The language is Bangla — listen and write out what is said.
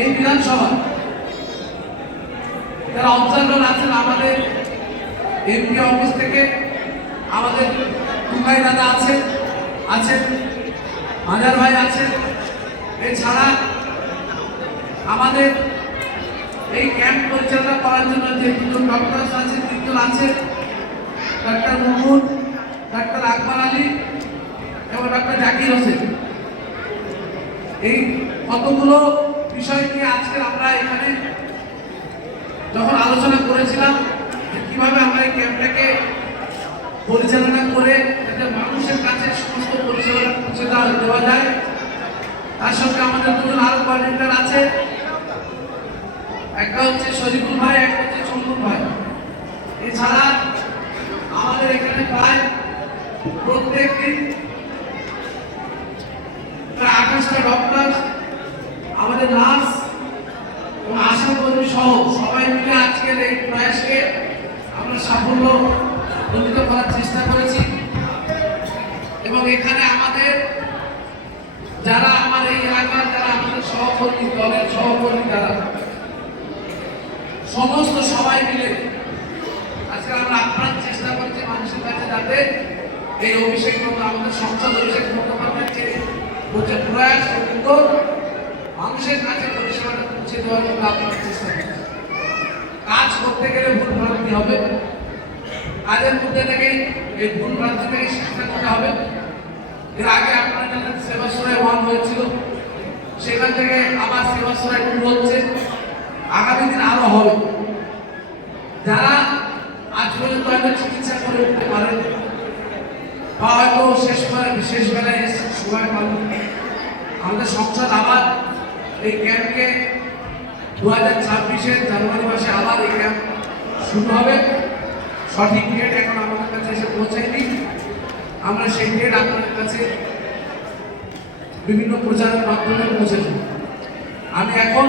এই বিধানসভা যারা অবজারভার আছেন আমাদের এমপি অফিস থেকে আমাদের টুকাই দাদা আছেন মাজার ভাই আছেন। এছাড়া আমাদের এই ক্যাম্প পরিচালনা করার জন্য যে দুজন ডক্টর আছে, তিনজন আছে, ডাক্তার মুকুল, ডাক্তার আকবর আলী এবং ডাক্তার জাকির হোসেন। এই কতগুলো বিষয় নিয়ে আজকে আমরা এখানে যখন আলোচনা করেছিলাম কিভাবে আমরা এই ক্যাম্পটাকে পরিচালনা করে যাতে মানুষের কাছে সমস্ত পরিষেবা পৌঁছে দেওয়া যায়, তার সঙ্গে আমাদের দুজন আরো কোঅর্ডিনেটর আছে, একটা হচ্ছে শরীফুল ভাই, একটা হচ্ছে চন্দন ভাই। এছাড়া আমাদের এখানে প্রায় প্রত্যেক দিন প্রায় 28টা ডক্টর, আমাদের নার্স এবং আশা কর্মী সহ সবাই মিলে আজকের এই প্রয়াসকে আমরা সাফল্য মণ্ডিত করার চেষ্টা করেছি। এবং এখানে আমাদের যারা আমার এই এলাকার যারা আমাদের সহকর্মী, দলের সহকর্মী যারা সমস্ত সবাই মিলে আজকে আমরা আপ্রাণ চেষ্টা করছি মানুষের কাছে যাতে এই অভিষেক আমাদের সংসদ অভিষেক বন্দ্যোপাধ্যায়ের যে প্রয়াস উদ্যোগ মানুষের কাছে পরিষেবাটা পৌঁছে দেওয়ার জন্য আপনারা চেষ্টা করছি। কাজ করতে গেলে ভুল ভ্রান্তি হবে, কাজের মধ্যে থেকে এই ভুল ভ্রান্তি থেকে শিক্ষা নিতে হবে। এর আগে আপনারা জানেন সেবাশ্রয় 1 হয়েছিল, সেখান থেকে আবার সেবাশ্রয় 2 হচ্ছে, আগামী দিন আরো হবে। যারা আজ পর্যন্ত হয়তো চিকিৎসা করে উঠতে পারেন বা হয়তো শেষ বেলায় সময় পাবেন, আমাদের সংসদ আবার এই ক্যাম্পকে 2026-এর জানুয়ারি মাসে আবার এই ক্যাম্প শুরু হবে। সঠিক ডেট এখন আমাদের কাছে এসে পৌঁছায়নি, আমরা সেই ডেট আপনাদের কাছে বিভিন্ন প্রচারের মাধ্যমে পৌঁছে দেব। আমি এখন